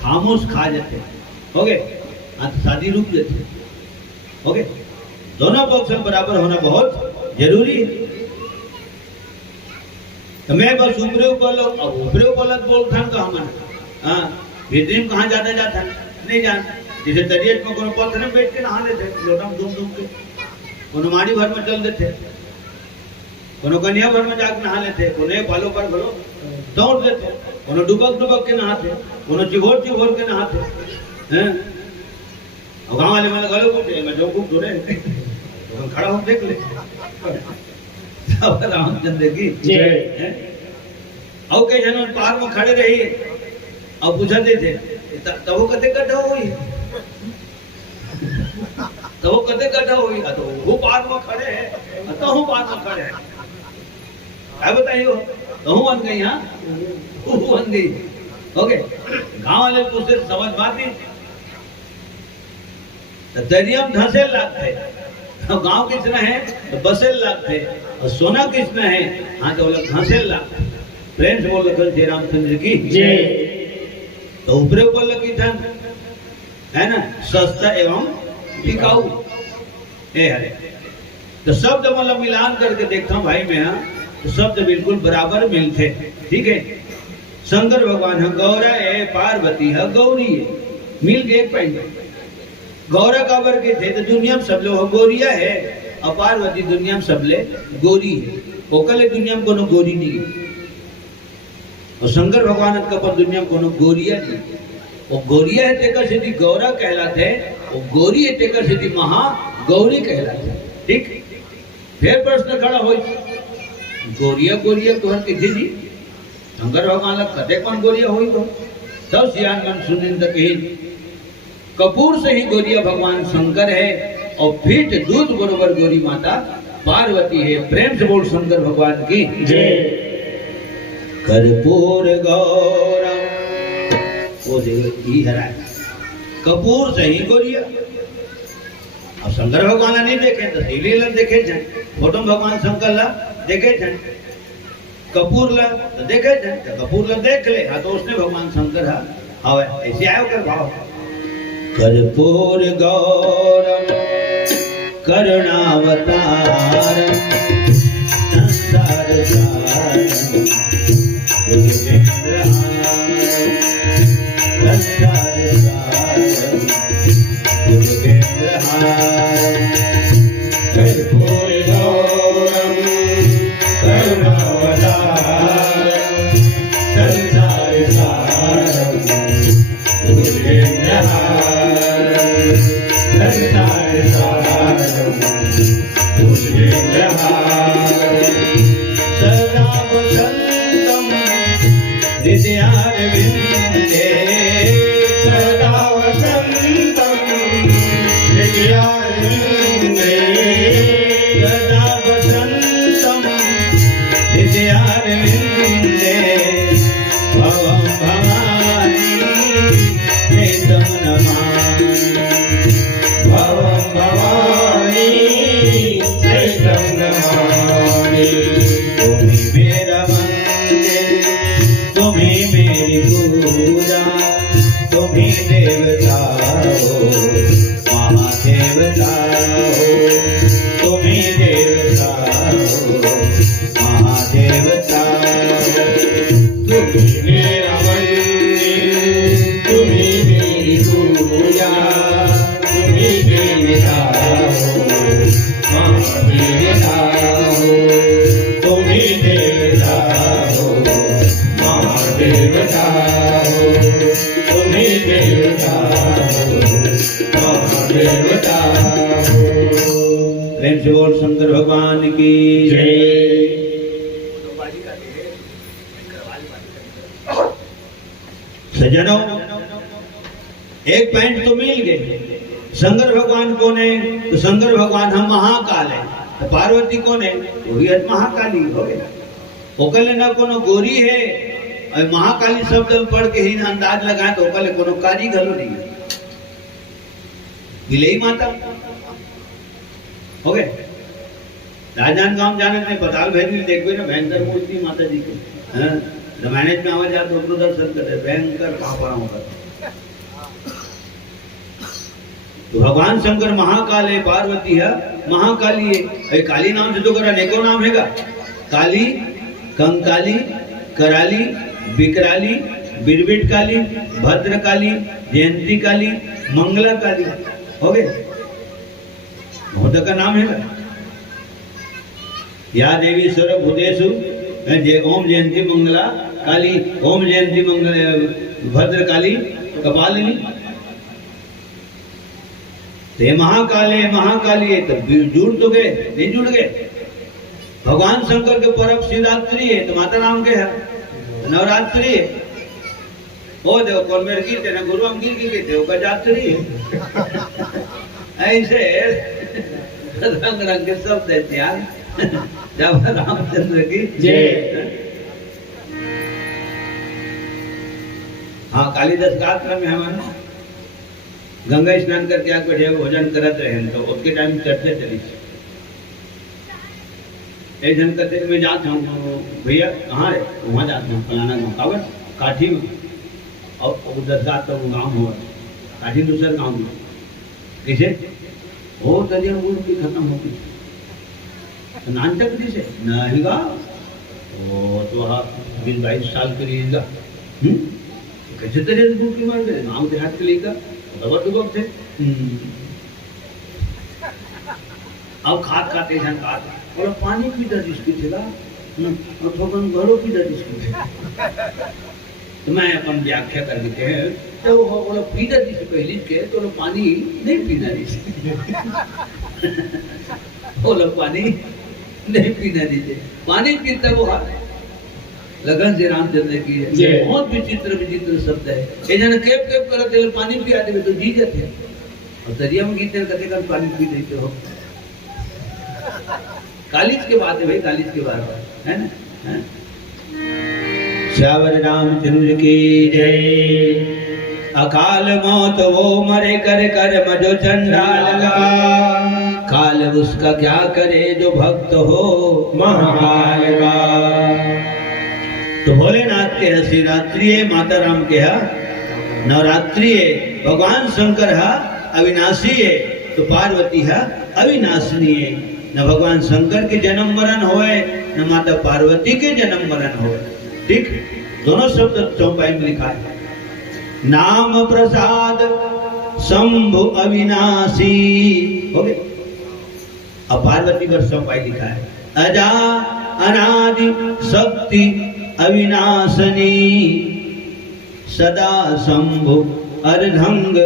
खामोश खा जाते हो गए, शादी रुक जाते हो गए। दोनों पक्ष बराबर होना बहुत जरूरी है। तो मैं बस ऊपरे ऊपर लोग अब ऊपरे ऊपर बोलता हूँ। हाँ भीतरी में कहाँ जाता जाता नहीं जानता। जैसे दरिया में कोनो पत्थर में बैठ के नहा लेते, लोटा में धूम के, कोनो माड़ी भर में चल देते, कोनो कन्या भर में जाकर नहा लेते, कोनो बालों पर भरो दौड़ देते, कोनो डुबक के नहाते, कोनो चिभोर के नहाते हैं। और गाँव वाले मैंने गलो पूछे, मैं जो खूब धोरे तो खड़ा हो देख ले रामचंद्र की जय। और कई जनों पार में खड़े रही और पूछते थे तब वो कते गड्ढा हुई, तो वो कते गड्ढा हुई, तो वो पार में खड़े हैं, तो हूँ पार में खड़े हैं, क्या बताइए तो हूँ बन गई, हाँ वो बन गई। ओके, गाँव वाले पूछते समझ बात नहीं, तो दरिया में धंसेल लागते, तो गाँव किसना है तो बसेल लागते, और सोना किसना है, हाँ तो बोला धंसेल लागते। प्रेम से बोल श्री रामचंद्र की जय। तो ऊपरे ऊपर लगी धन है ना, सस्ता एवं टिकाऊ ए हरे। तो शब्द मतलब मिलान करके देखता हूँ भाई मैं, हाँ तो शब्द बिल्कुल बराबर मिलते, ठीक है। शंकर भगवान है गौरा है, पार्वती है गौरी है, मिल गए एक पॉइंट। गौरा काबर के थे तो दुनिया में सब लोग गोरिया है, और पार्वती दुनिया में सब ले गोरी है, ओकले दुनिया में कोनो गोरी नहीं है। और शंकर भगवान का पर दुनिया में कोनो गोरिया नहीं, वो गोरिया है तेकर सिद्धि गौरा कहलाते, वो गोरी है तेकर सिद्धि महा गौरी कहलाते, ठीक। फिर प्रश्न खड़ा हो, गोरिया तोहर के जी शंकर भगवान कते कौन गोरिया हुई तो तब सियान मन सुनिंद कही कपूर से ही गोरिया भगवान शंकर है, और फीट दूध बरोबर गोरी माता पार्वती है। प्रेम से बोल शंकर भगवान की जय। कर्पूर गौरम वो देखी हरा कपूर से ही गोरिया। अब शंकर भगवान नहीं देखे तो दिलीला देखे जाए, फोटो भगवान शंकर ला देखे जाए, कपूर ला तो देखे जाए, तो कपूर ला देख ले, हाँ तो उसने भगवान शंकर हाँ ऐसे आयो कर भाव। कर्पूर गौरम करुणावतार संसार सारम कर्पूर गौरम करुणावतारम संसार सारम संसार सारम सदा वसंतम हृदयारविंदे, सदा वसंतम हृदयारविंदे, सदा वसंतम हृदयारविंदे, भवं भवानी चेतं नमामि, भवं भवानी चेतं नमामि। तुम्ही मेरा मंदिर, तुम्ही मेरी पूजा, तुम्ही देवता हो महादेवता हो, तुम्ही देवता हो महादेवता हो। तुम्ही मेरा मंदिर, तुम्ही मेरी पूजा, तुम्ही देवता हो महादेवता हो, तुम्ही देवता हो महादेवता हो, तुम्ही देवता हो महादेवता हो। प्रेम से बोल शंकर भगवान की जय। सज्जनों एक पॉइंट तो मिल गए, शंकर भगवान कौन है तो शंकर भगवान हम महाकाल है, तो पार्वती कौन है वो भी महाकाली हो गया। ओकले ना कोनो गोरी है, और महाकाली शब्द पढ़ के ही अंदाज लगाए तो ओकले कोनो काली गलो नहीं है, बिलई माता हो गए। राजनांदगांव जाने में पताल भैरवी देखबे ना भयंकर मूर्ति माता जी की, हाँ रामायण में आवाज आते तो दर्शन करते भयंकर कहाँ होगा। तो भगवान शंकर महाकाल है, पार्वती है महाकाली है। काली नाम से तो कर अनेकों नाम है, काली, कंकाली, कराली, बिकराली, बिरबिट काली, भद्र काली, जयंती काली, मंगला काली, हो गए। भूत का नाम है ना। या देवी सर्वभूतेषु जय ओम जयंती मंगला काली, ओम जयंती मंगल भद्र काली कपालिनी। तो ये महाकाली है, तो जुड़ तो गए, नहीं जुड़ गए। भगवान शंकर के पर्व शिवरात्रि है, तो माता राम के है नवरात्रि है। ओ देखो कौन मेरे गीत ना गुरु हम गीत की थे, जात्री है। ऐसे रंग रंग के शब्द है यार। जब रामचंद्र की जय। हाँ, कालिदास का क्रम है हमारा। गंगा स्नान करके आके बैठे भोजन करते रहे, तो उसके टाइम चर्चा चली। एक जन कहते मैं जाता हूँ, भैया कहाँ है? वहाँ जाता हूँ फलाना गाँव, काबर काठी में। और उधर जाता हूँ गाँव हुआ काठी, दूसरा गाँव में कैसे हो दरिया गुड़ की खत्म होती नानक से नहीं गा वो तो आप 20-22 साल के लिए कैसे तरह गुड़ की मार गए गाँव देहात के लिए तो थे। अब खाद खाते हैं खाद और पानी की दर इसकी थेगा और थोड़ा घरों की दर इसकी थे। तो मैं अपन व्याख्या कर देते हैं, तो वो बोलो पीना जिसे पहले के तो लो पानी नहीं पीना जिसे बोलो पानी नहीं पीना दीजिए, पानी पीता वो हाथ लगन से रामचंद्र की है। बहुत विचित्र शब्द है। ये जन केप करते पानी पिया दे तो जी जाते हैं, और दरिया में गीते कहते कर पानी पी देते हो। कालिज के बात है भाई, कालिज के बात है ना। श्यावर रामचंद्र की जय। अकाल मौत वो मरे कर कर्म जो चंडाल का, काल उसका क्या करे जो भक्त हो महाकाल का। तो भोलेनाथ के शिवरात्रि है, माता राम के नवरात्रि है, भगवान शंकर है अविनाशी है, तो पार्वती है अविनाशिनी है। न भगवान शंकर के जन्म मरण होए, न माता पार्वती के जन्म मरण होए। ठीक, दोनों शब्द चौपाई में लिखा है। नाम प्रसाद शंभु अविनाशी, हो गए। अब पार्वती पर चौपाई लिखा है। अजा अनादि शक्ति अविनाशनी, सदा शंभु अर्धंग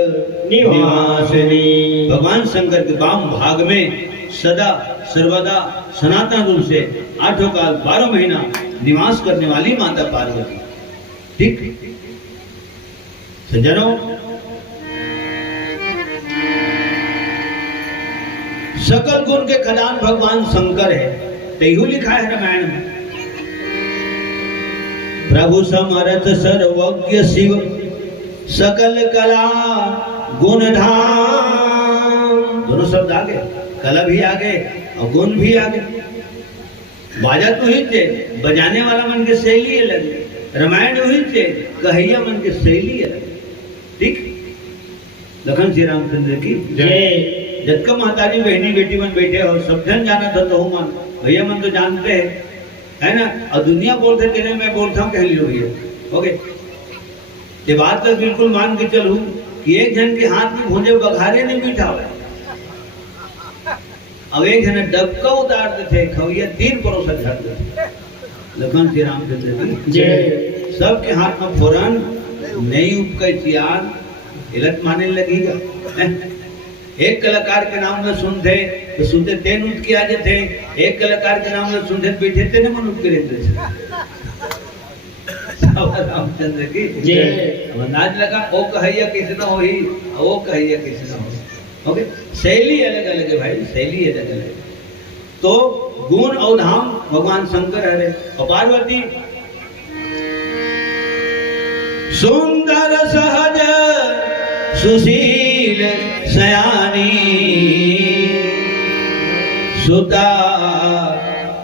निवासिनी। भगवान शंकर के वाम भाग में सदा सर्वदा सनातन रूप से 8 काल 12 महीना निवास करने वाली माता पार्वती। ठीक सज्जनों, सकल गुण के खदान भगवान शंकर है, तेहू लिखा है रामायण में। प्रभु समर्थ सर्वज्ञ शिव, सकल कला गुण धाम। दोनों शब्द आगे, कला भी आगे और गुण भी आगे। बाजा तो ही थे, बजाने वाला मन के शैली अलग, रामायण हुई थे, कहैया मन के शैली अलग। ठीक, लखन श्री रामचंद्र की जय। जब का महतारी बहनी बेटी मन बैठे हो, सब जन जाना था तो मन भैया मन तो जानते हैं, है ना। और दुनिया बोलते तेरे मैं बोलता हूँ कह लो भैया, ओके। ये बात तो बिल्कुल मान के चलूं कि एक जन के हाथ में भुजे बघारे नहीं बिठा हुआ, अब एक जन डबका उतारते थे, खवैया 3 परोसा झाड़ते थे। लखन श्री रामचंद्र की जय। सबके हाथ में फोरन नहीं उपके चियान इलत माने लगेगा। एक कलाकार के नाम में सुनते तो सुनते तेन उठ के आ जाते, एक कलाकार के नाम में सुनते बैठे थे ना मन उठ के रहते थे। रामचंद्र की जय। नाच लगा ओ कहैया किसी ना होई, ओ कहैया किसी ना होई। ओके, शैली अलग अलग है भाई, शैली अलग अलग है। तो गुण और धाम भगवान शंकर है और पार्वती सुंदर सहज सुशील सयानी, सुता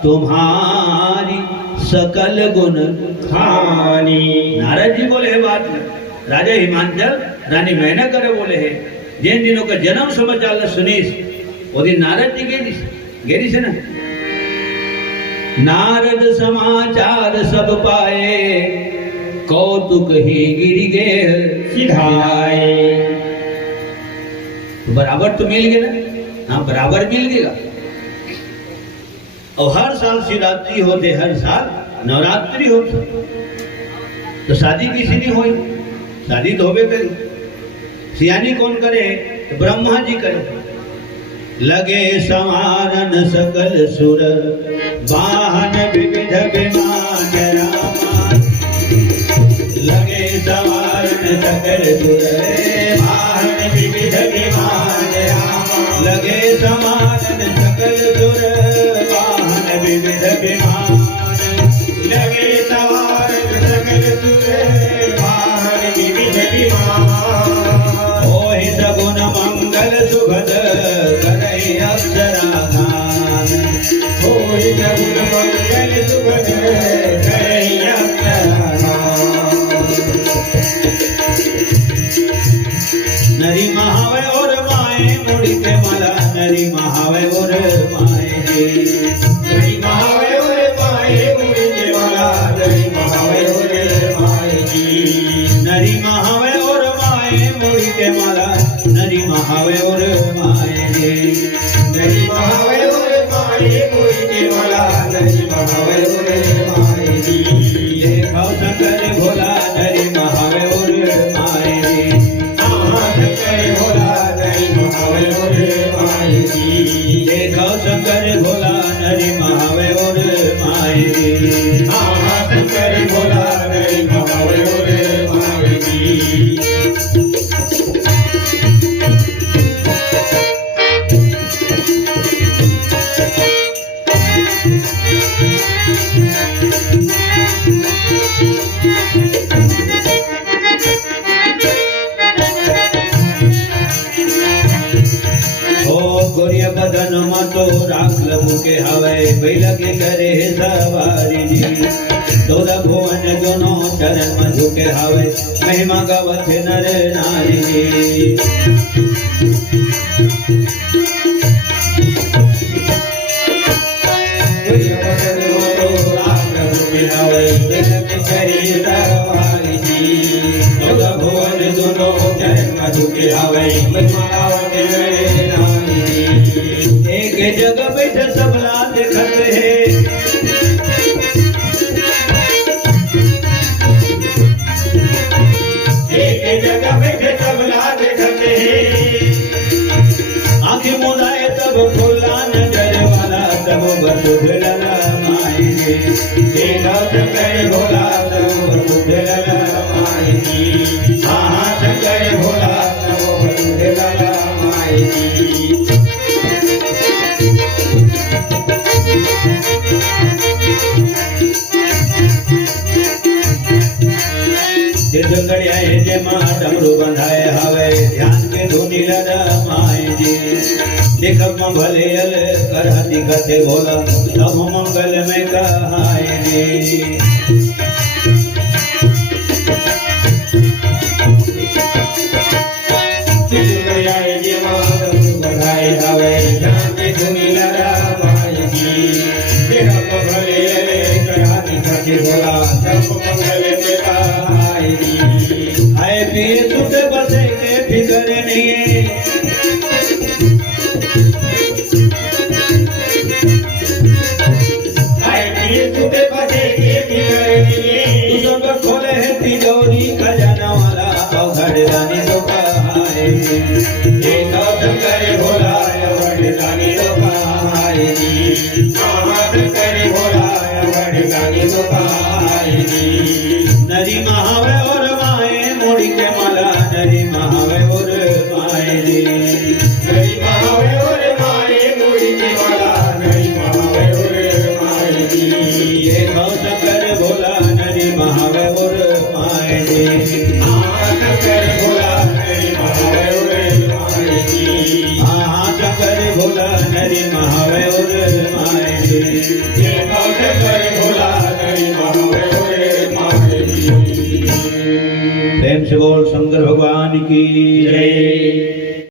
तुम्हारी सकल गुण खानी। नारद जी बोले है बात में, राजा हिमांचल रानी मैना करे बोले है, जिन दिनों का जन्म समाचार सुनीस वो दिन नारद जी गेरी से ना। नारद समाचार सब पाए, कौतुक ही गिर गे सिधाए। तो बराबर तो मिल गया ना, हाँ बराबर मिल गया। और हर साल शिवरात्रि होते, हर साल नवरात्रि होते, तो शादी किसी नहीं हुई, शादी तो होबे करी। सियानी कौन करे? तो ब्रह्मा जी करे। लगे संवारन सकल सुर, वाहन विविध विमान रामा। लगे संवारन सकल सुर, वाहन विविध विमान रामा। लगे संवारन सकल सुर, वाहन विविध विमान। लगे सवारन सकल सुर, वाहन विविध विमान। होहि सगुन मंगल सुभद, करहि अप्सरागान। होई सगुन मंगल सुभग, करहि अप्सरागान। नरी महावे और माए मुड़ी के माला, नरी महावे और माए जी। नरी महावे और माए मुड़ी के माला, नरी महावे और माए जी। नरी महावे और माए मुड़ी के माला, नरी महावे और माए जी। नरी महावे और माए मुड़ी के माला, नरी महावे और माए जी। देखो शंकर भोला, नरी महावे और माए जी। शंकर भोला, नरी महावे और माए जी। देखो शंकर भोला, नरी महावे और माए जी। शंकर भोला, नरी महावे और माए जी। गोरिया बदन मतो राखल मुके हवे, बैल के करे सवारी जी। चौदह भुवन जोनो चरण में झुके हवे, महिमा गावत नर नारी जी। भुवन दोनों चरण में झुके हवे, महिमा गावत नर नारी जी। एक जगह बैठे सबला देखत है, एक जगह बैठे सबला देखत है। आंखें मुदाए तब खुला नजर वाला, तब बसुधरा माई जी। देखा शंकर भोला, तब बसुधरा माई जी। शंकर भोला, तब बसुधरा माई जी। गड़िया जे मां डमरू बंधाए हवे, ध्यान के धुनी रमाए जी। देखब भले अल करह दिखते भोला, तब मंगल में कहाए जी। बढ़ाए हवे, ध्यान के धुनी रमाए जी। देखब भले करह दिखते भोला, तब मंगल में कहाए जी। आए पिए सुत बसे के फिकर नहीं, आए पिए सुत बसे के फिकर नहीं। सब खोले है तिजोरी खजाना वाला, घड़दानी तो कहाए जी। देखा शंकर भोला, वरदानी तो कहाए जी। शंकर भोला, वरदानी तो कहाए जी। नरी महावे और माए मुड़ी के माला, नरी महावे और माए जी। नरी महावे और माए मुड़ी के माला, नरी महावे और माए जी। ये शंकर भोला, नरी महावे और माए जी। शंकर भोला, नरी महावे और माए जी। शंकर भोला, नरी महावे और माए जी। देखा शंकर भोला, नरी महावे और माए जी। प्रेम से बोल शंकर भगवान की जय।